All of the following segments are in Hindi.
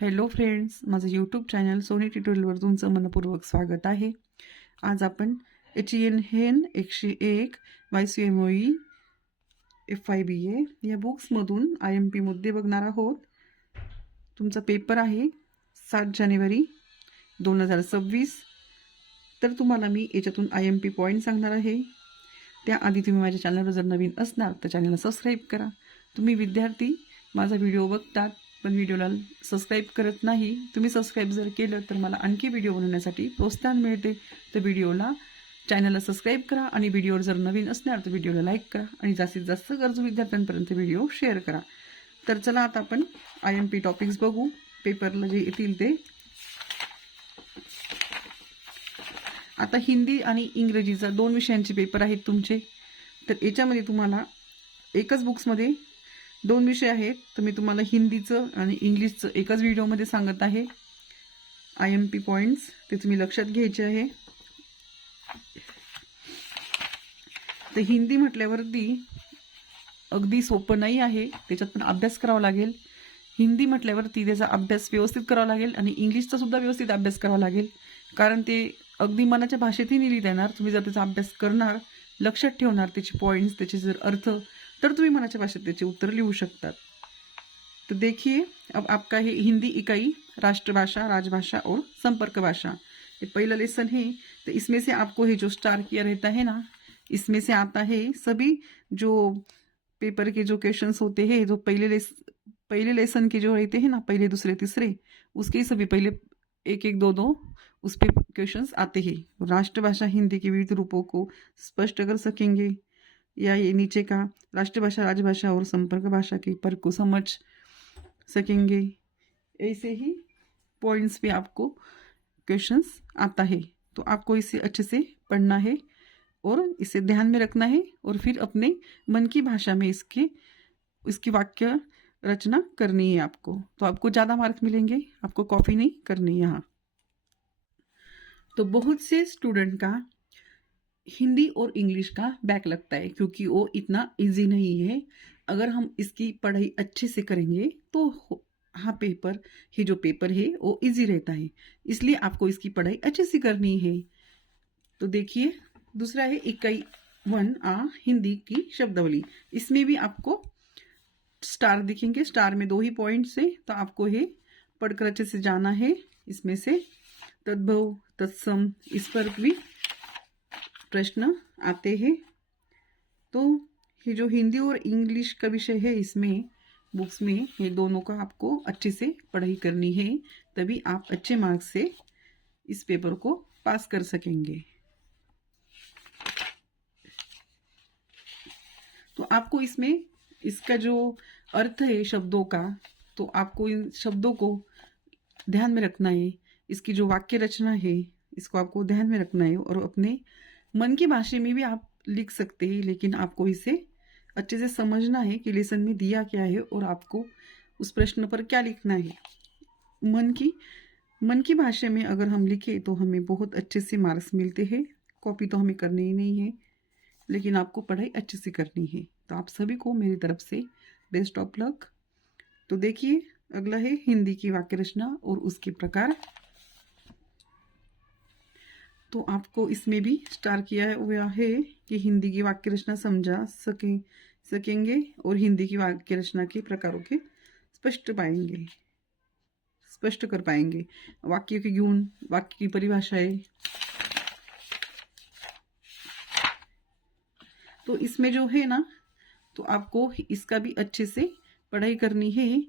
हॅलो फ्रेंड्स, माझं यूट्यूब चॅनल सोनी ट्युटोरियलवर तुमचं मनपूर्वक स्वागत आहे. आज आपण HEN 101 YCMOE FIBA या बुक्समधून IMP मुद्दे बघणार आहोत. तुमचा पेपर आहे 7 जानेवारी 2026. तर तुम्हाला मी याच्यातून IMP पॉईंट सांगणार आहे. त्याआधी तुम्ही माझ्या चॅनलवर जर नवीन असणार तर चॅनलला सबस्क्राईब करा. तुम्ही विद्यार्थी माझा व्हिडिओ बघतात पण व्हिडिओला सबस्क्राईब करत नाही. तुम्ही सबस्क्राईब जर केलं तर मला आणखी व्हिडिओ बनवण्यासाठी प्रोत्साहन मिळते. तर चॅनलला सबस्क्राईब करा आणि व्हिडिओवर जर नवीन असणार तर व्हिडिओला लाईक करा आणि जास्तीत जास्त गरजू विद्यार्थ्यांपर्यंत व्हिडिओ शेअर करा. तर चला आता आपण IMP टॉपिक्स बघू. पेपरला जे येतील ते आता हिंदी आणि इंग्रजीचा 2 विषयांचे पेपर आहेत तुमचे. तर याच्यामध्ये तुम्हाला एकच बुक्समध्ये 2 विषय आहेत. तर मी तुम्हाला हिंदीचं आणि इंग्लिशचं एकाच व्हिडिओमध्ये सांगत आहे. IMP पॉईंट्स ते तुम्ही लक्षात घ्यायचे आहे. तर हिंदी म्हटल्यावरती अगदी सोपं नाही आहे, त्याच्यात पण अभ्यास करावा लागेल. हिंदी म्हटल्यावरती त्याचा अभ्यास व्यवस्थित करावा लागेल आणि इंग्लिशचा सुद्धा व्यवस्थित अभ्यास करावा लागेल, कारण ते अगदी मनाच्या भाषेतही नाही लिहिता येणार. तुम्ही जर त्याचा अभ्यास करणार, लक्षात ठेवणार त्याचे पॉईंट्स, त्याचे जर अर्थ, तर तुम्ही मनाच्या भाषेत त्याचे उत्तर लिहू शकतात. तो देखिए, अब आपका है हिंदी इकाई राष्ट्रभाषा, राजभाषा और संपर्क भाषा. ये पहला लेसन है. तो इसमें से आपको है जो स्टार किया रहता है ना, इसमें से आता है सभी जो पेपर के जो क्वेश्चंस होते हैं, जो पहले लेसन के जो रहते हैं ना, पहले दूसरे तीसरे, उसके सभी पहले 1-1, 2-2 उस पे क्वेश्चंस आते हैं. राष्ट्रभाषा हिंदी के विविध रूपों को स्पष्ट कर सकेंगे, या ये नीचे का राष्ट्रभाषा, राजभाषा और संपर्क भाषा के फर्क को समझ सकेंगे. ऐसे ही पॉइंट्स पे आपको क्वेश्चंस आता है. तो आपको इसे अच्छे से पढ़ना है और इसे ध्यान में रखना है और फिर अपने मन की भाषा में इसकी वाक्य रचना करनी है आपको. तो आपको ज़्यादा मार्क मिलेंगे. आपको कॉपी नहीं करनी यहाँ. तो बहुत से स्टूडेंट का हिंदी और इंग्लिश का बैक लगता है क्योंकि वो इतना इजी नहीं है. अगर हम इसकी पढ़ाई अच्छे से करेंगे तो हाँ, ये जो पेपर है वो इजी रहता है. इसलिए आपको इसकी पढ़ाई अच्छे से करनी है. तो देखिए, दूसरा है इकाई 1A हिंदी की शब्दावली. इसमें भी आपको स्टार दिखेंगे. स्टार में 2 ही पॉइंट्स है, तो आपको ये पढ़कर अच्छे से जाना है. इसमें से तद्भव, तत्सम, इस पर भी प्रश्न आते हैं. तो ये जो हिंदी और इंग्लिश का विषय है, इसमें बुक्स में ये दोनों का आपको अच्छे से पढ़ाई करनी है, तभी आप अच्छे मार्क्स से इस पेपर को पास कर सकेंगे. तो आपको इसमें इसका जो अर्थ है शब्दों का, तो आपको इन शब्दों को ध्यान में रखना है. इसकी जो वाक्य रचना है, इसको आपको ध्यान में रखना है और अपने मन की भाषा में भी आप लिख सकते हैं, लेकिन आपको इसे अच्छे से समझना है कि लेसन में दिया क्या है और आपको उस प्रश्न पर क्या लिखना है. मन की भाषा में अगर हम लिखें तो हमें बहुत अच्छे से मार्क्स मिलते हैं. कॉपी तो हमें करनी ही नहीं है, लेकिन आपको पढ़ाई अच्छे से करनी है. तो आप सभी को मेरी तरफ से बेस्ट ऑफ लक. तो देखिए, अगला है हिंदी की वाक्य रचना और उसके प्रकार. तो आपको इसमें भी स्टार किया हुआ है कि हिंदी की वाक्य रचना समझा सकेंगे और हिंदी की वाक्य रचना के प्रकारों के स्पष्ट कर पाएंगे. वाक्य के गुण, वाक्य की परिभाषाएं. तो इसमें जो है ना, तो आपको इसका भी अच्छे से पढ़ाई करनी है.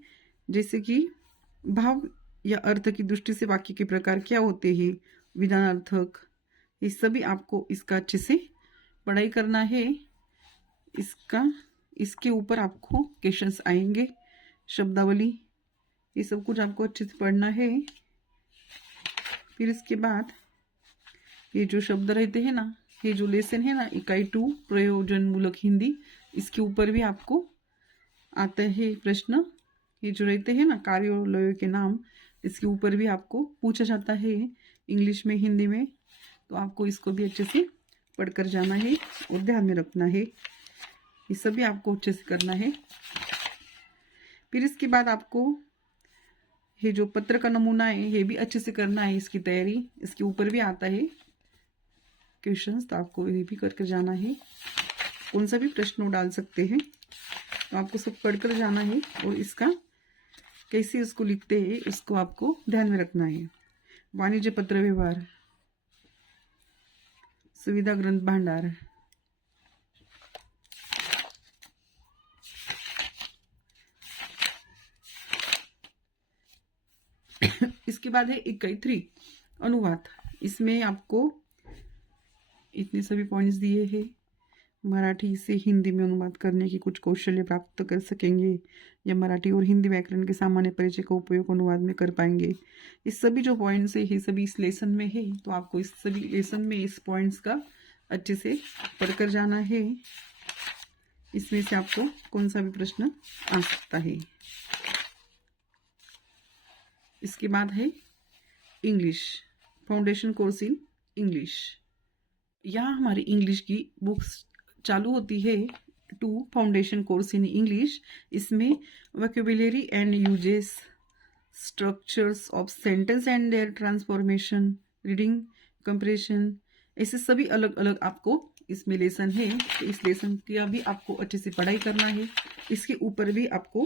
जैसे कि भाव या अर्थ की दृष्टि से वाक्य के प्रकार क्या होते हैं, विधानार्थक, ये सभी आपको इसका अच्छे से पढ़ाई करना है. इसके ऊपर आपको क्वेश्चंस आएंगे, शब्दावली, ये सब कुछ आपको अच्छे से पढ़ना है. फिर इसके बाद ये जो शब्द रहते हैं ना, ये जो लेसन है ना, इकाई 2 प्रयोजनमूलक हिंदी, इसके ऊपर भी आपको आता है प्रश्न. ये जो रहते हैं ना कार्यालयों के नाम, इसके ऊपर भी आपको पूछा जाता है इंग्लिश में, हिंदी में. तो आपको इसको भी अच्छे से पढ़कर जाना है और ध्यान में रखना है. ये सभी आपको अच्छे से करना है. फिर इसके बाद आपको ये जो पत्र का नमूना है ये भी अच्छे से करना है, इसकी तैयारी इसके ऊपर भी आता है क्वेश्चंस, तो आपको ये भी करके जाना है। कौन सा भी प्रश्न डाल सकते हैं, तो आपको सब पढ़कर जाना है और इसका कैसे उसको लिखते हैं उसको आपको ध्यान में रखना है। वाणिज्य पत्र व्यवहार, सुविधा ग्रंथ भांडार, इसके बाद है इकाई 3 अनुवाद। इसमें आपको इतने सभी पॉइंट्स दिए हैं। मराठी से हिंदी में अनुवाद करने की कुछ कौशल्य प्राप्त कर सकेंगे, या मराठी और हिंदी व्याकरण के सामान्य परिचय का उपयोग अनुवाद में कर पाएंगे। इस सभी जो पॉइंट्स है ये सभी इस लेसन में है, तो आपको इस सभी लेसन में इस पॉइंट्स का अच्छे से पढ़कर जाना है। इसमें से आपको कौन सा भी प्रश्न आ सकता है। इसके बाद है English, foundation course in English. यहाँ हमारी इंग्लिश की बुक्स चालू होती है 2 फाउंडेशन कोर्स इन इंग्लिश। इसमें vocabulary and usages, structures of sentence and their transformation, reading comprehension, ऐसे सभी अलग अलग आपको इसमें लेसन है। तो इस लेसन का भी आपको अच्छे से पढ़ाई करना है। इसके ऊपर भी आपको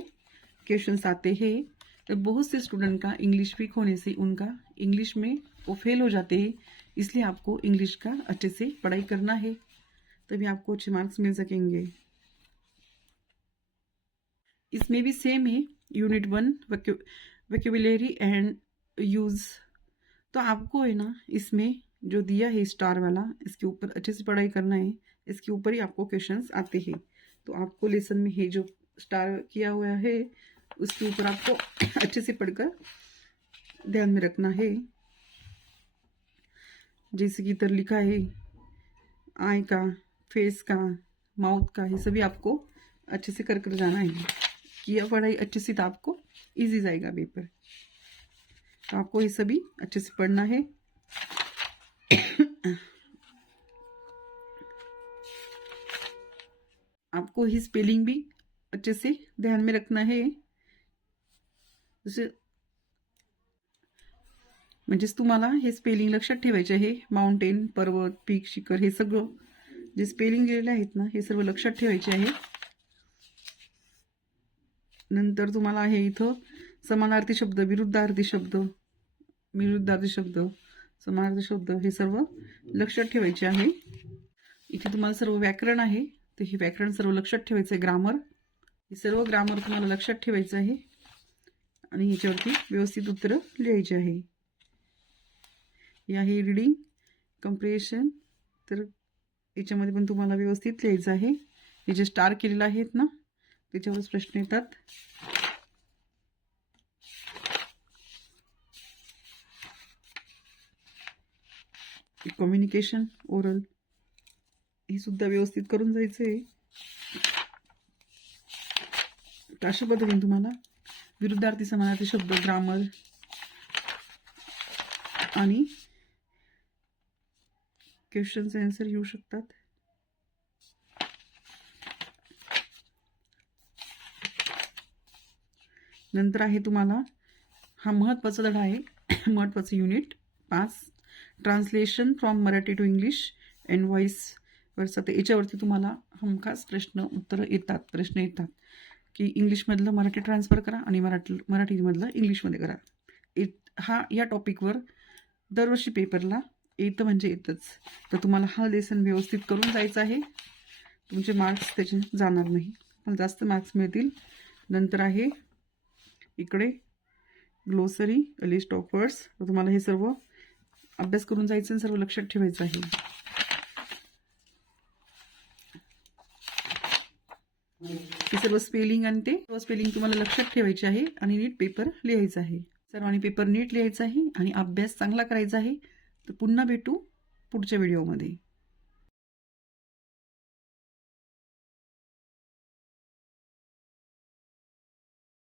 क्वेश्चंस आते हैं। तो बहुत से स्टूडेंट का इंग्लिश वीक होने से उनका इंग्लिश में वो फेल हो जाते हैं, इसलिए आपको इंग्लिश का अच्छे से पढ़ाई करना है, तभी आपको अच्छे मार्क्स मिल सकेंगे। इसमें भी सेम है, यूनिट 1 वोकैबुलरी एंड यूज। तो आपको है ना इसमें जो दिया है स्टार वाला, इसके ऊपर अच्छे से पढ़ाई करना है। इसके ऊपर ही आपको क्वेश्चंस आते हैं, तो आपको लेसन में है जो स्टार किया हुआ है उसके ऊपर आपको अच्छे से पढ़कर ध्यान में रखना है। जैसे कि इधर लिखा है आई का, फेस का, माउथ का, ये सभी आपको अच्छे से कर जाना है। किया पढ़ाई अच्छे से तो आपको इजी जाएगा पेपर। तो आपको ये सभी अच्छे से पढ़ना है। आपको ही स्पेलिंग भी अच्छे से ध्यान में रखना है। जसे म्हणजेच तुम्हाला हे स्पेलिंग लक्षात ठेवायचे आहे। माउंटेन, पर्वत, पीक, शिखर, हे सगळं जे स्पेलिंग दिलेले आहेत ना हे सर्व लक्षात ठेवायचे आहे। नंतर तुम्हाला आहे इथं समानार्थी शब्द, विरुद्धार्थी शब्द, समानार्थी शब्द हे सर्व लक्षात ठेवायचे आहे। इथे तुम्हाला सर्व व्याकरण आहे, तर हे व्याकरण सर्व लक्षात ठेवायचं आहे। ग्रामर, हे सर्व ग्रामर तुम्हाला लक्षात ठेवायचं आहे आणि याच्यावरती व्यवस्थित उत्तर लिहायचे आहे। या हे रीडिंग कंप्रेशन, तर याच्यामध्ये पण तुम्हाला व्यवस्थित लिहायचं आहे। हे जे स्टार केलेले आहेत ना त्याच्यावरच प्रश्न येतात। कम्युनिकेशन, ओरल, हे सुद्धा व्यवस्थित करून जायचं आहे। अशा पद्धतीने तुम्हाला विरुद्धार्थी, समानार्थी शब्द, ग्रामर आणि क्वेश्चनचे आन्सर येऊ शकतात। नंतर आहे तुम्हाला हा महत्त्वाचा धडा आहे, महत्त्वाचं unit 5, translation from Marathi to English and vice versa याच्यावरती तुम्हाला हमखास प्रश्न येतात की इंग्लिशमधलं मराठी ट्रान्सफर करा आणि मराठीमधलं इंग्लिशमध्ये करा। या टॉपिकवर दरवर्षी पेपरला येतं म्हणजे येतच। तर तुम्हाला हा लेसन व्यवस्थित करून जायचं आहे, तुमचे मार्क्स त्याचे जाणार नाही, पण जास्त मार्क्स मिळतील। नंतर आहे इकडे ग्लोसरी, लिस्ट ऑफ वर्ड्स, तर तुम्हाला हे सर्व अभ्यास करून जायचं आणि सर्व लक्षात ठेवायचं आहे। हे सर्व स्पेलिंग आणि ते स्पेलिंग तुम्हाला लक्षात ठेवायचे आहे आणि नीट पेपर लिहायचा आहे। सर्वांनी पेपर नीट लिहायचा आहे आणि अभ्यास चांगला करायचा आहे। तर पुन्हा भेटू पुढच्या व्हिडिओमध्ये।